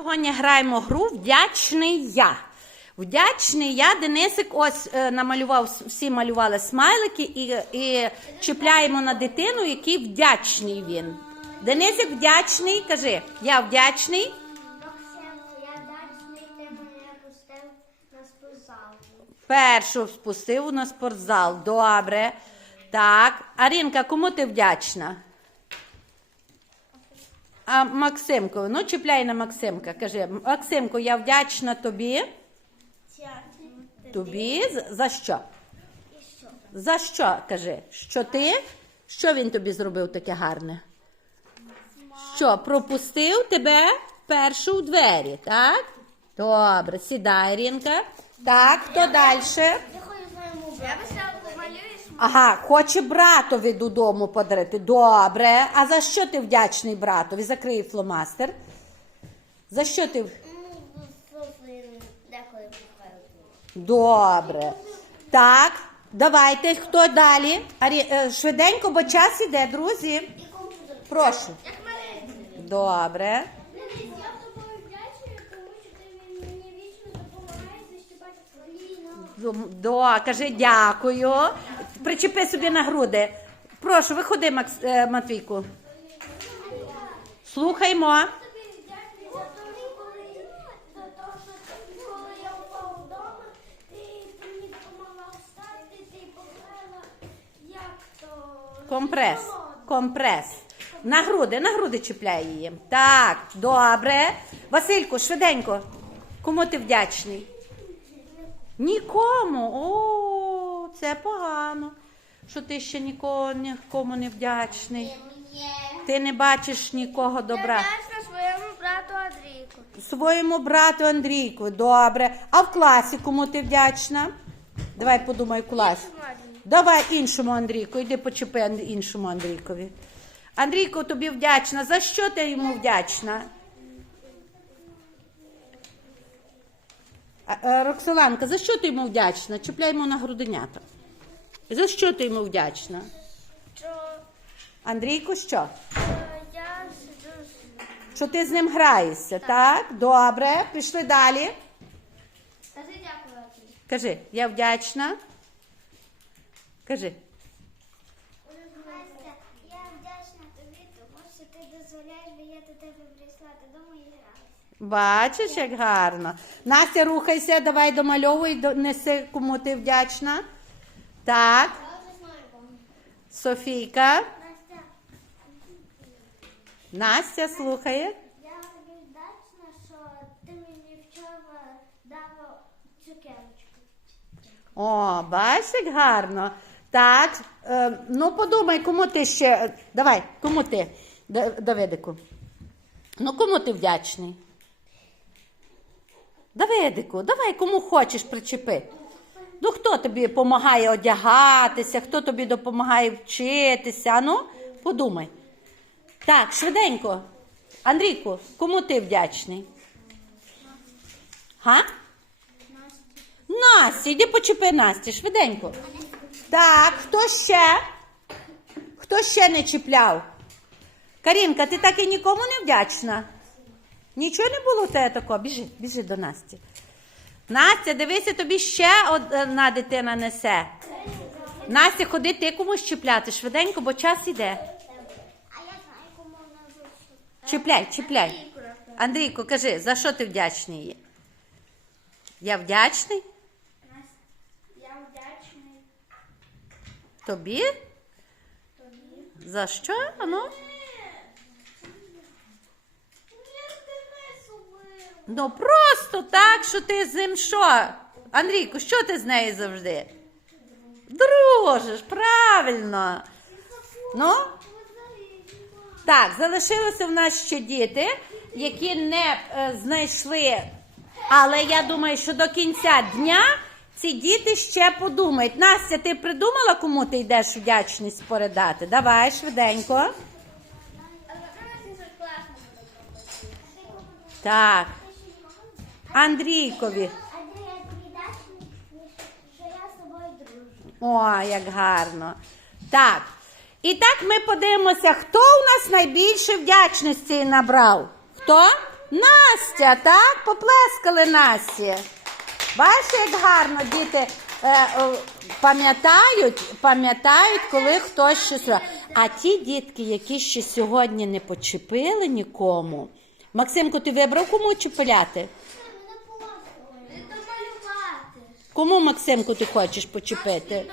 Сьогодні граємо гру Вдячний я. Вдячний я. Денисик ось е, намалював, всі малювали смайлики і, і чіпляємо на дитину, який вдячний він. Денисик вдячний, кажи, я вдячний. Я вдячний. Першу спустив на спортзал. Добре. Так. Арінка, кому ти вдячна? А Максимко, ну чіпляй на Максимка. Кажи, Максимко, я вдячна тобі. Тобі за що? За що? Кажи, що ти? Що він тобі зробив таке гарне? Що, пропустив тебе першу у двері, так? Добре, сідай, Рінка. Так, хто далі? Я хочу своєму Я би помалюю Ага, хоче братові додому подарити. Добре. А за що ти вдячний братові? Закрий фломастер. За що ти? деколи. Добре. Так, давайте. Хто далі? Арі... е, Швиденько, бо час іде, друзі. Прошу. Як. Добре. Я тобою вдячний, тому що ти мені вічно допомагаєш коліно. Д- До, кажи дякую. Причепи собі на груди. Прошу, виходи, Макс... е, Матвійку. Слухаймо. Компрес. Компрес. На груди, на груди чіпляй її. Так, добре. Васильку, швиденько. Кому ти вдячний? Нікому. О, це погано. Що ти ще нікого, нікому не вдячний. Ти не бачиш нікого добра. вдячна своєму брату Андрійку. Своєму брату Андрійку, добре. А в класі кому ти вдячна? Давай подумай в класі. Давай іншому Андрійку, йди почепи іншому Андрійкові. Андрійко, тобі вдячна. За що ти йому вдячна? А, е, Роксоланка, за що ти йому вдячна? Чіпляй йому на груденята. За що ти йому вдячна? Що Андрійко, що? е, я. Що ти з ним граєшся, так? Добре, пішли далі. Скажи дякую, Кажи, я вдячна. Кажи. Я вдячна тобі, тому що ти дозволяєш, бо я до тебе прийшла додому і. Бачиш, як гарно. Настя, рухайся, давай домальовуй, до- неси, кому ти вдячна. Так. Софійка. Настя, Настя слухає. я тобі вдячна, що ти мені вчора дала цукерочку. О, бачиш, як гарно. Так, е, ну подумай, кому ти ще. Давай, кому ти, Давидику? Ну, кому ти вдячний? Давидику, давай кому хочеш причепи. Ну, хто тобі допомагає одягатися, хто тобі допомагає вчитися? Ну, подумай. Так, швиденько. Андрійку, кому ти вдячний? Га? Насті, йди почепи Насті, швиденько. Так, хто ще? Хто ще не чіпляв? Карінка, ти так і нікому не вдячна? Нічого не було у тебе такого? Біжи, біжи до Насті. Настя, дивися, тобі ще одна дитина несе. Настя, ходи ти комусь чіпляти швиденько, бо час іде. Чіпляй, чіпляй. Андрійко, кажи, за що ти вдячний є? Я вдячний? Я вдячний Тобі? тобі. За що? Ну? Я тебе зубив. Ну просто так, що ти з ним що? Андрійку, що ти з нею завжди? Дружиш, правильно. Ну? Так, залишилося в нас ще діти, які не е, знайшли. Але я думаю, що до кінця дня ці діти ще подумають. Настя, ти придумала, кому ти йдеш вдячність передати? Давай швиденько. Так. Андрійкові. Андрій, я що я з тобою дружу. О, як гарно. Так. І так ми подивимося, хто у нас найбільше вдячності набрав. Хто? Настя, так? Поплескали Насті. Бачите, як гарно діти е, е, пам'ятають, пам'ятають, коли хтось щось. робить. А ті дітки, які ще сьогодні не почепили нікому. Максимку, ти вибрав кому чіпляти? Кому Максимку ти хочеш почепити?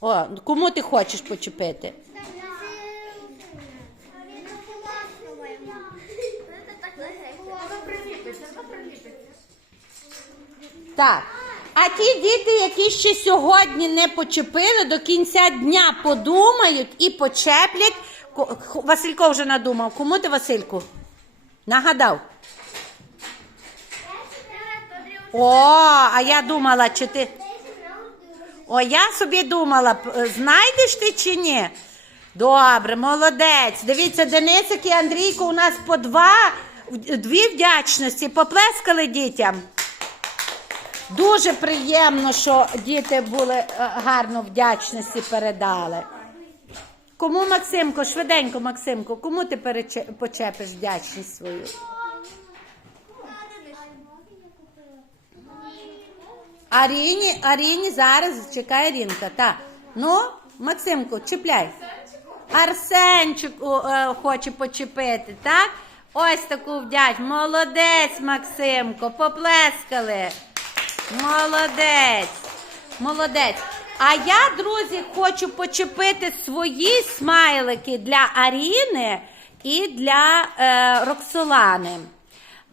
О, кому ти хочеш почепити? Так. А ті діти, які ще сьогодні не почепили, до кінця дня подумають і почеплять. Василько вже надумав. Кому ти, Васильку? Нагадав. О, а я думала, чи ти. О, я собі думала, знайдеш ти чи ні? Добре, молодець. Дивіться, Денисик і Андрійко у нас по два, дві вдячності. Поплескали дітям. Дуже приємно, що діти були е, гарно вдячності передали. Кому Максимко, швиденько, Максимко, кому ти перече- почепиш вдячність свою? Аріні, Аріні зараз чекає Рінка. Так. Ну, Максимку, чіпляй. Арсенчику е, хоче почепити, так? Ось таку вдячність. Молодець, Максимко, поплескали. Молодець. Молодець. А я, друзі, хочу почепити свої смайлики для Аріни і для е, Роксолани.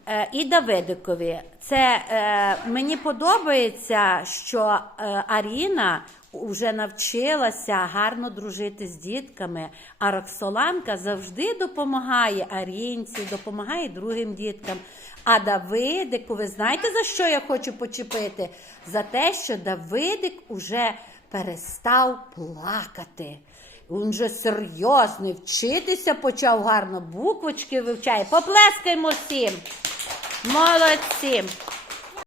Е, і Давидикові. Це е, мені подобається, що е, Аріна вже навчилася гарно дружити з дітками, а Роксоланка завжди допомагає Арінці, допомагає другим діткам. А Давидику, ви знаєте, за що я хочу почепити? За те, що Давидик уже перестав плакати. Він же серйозний, вчитися почав гарно, буквочки вивчає. Поплескаймо всім. Молодці.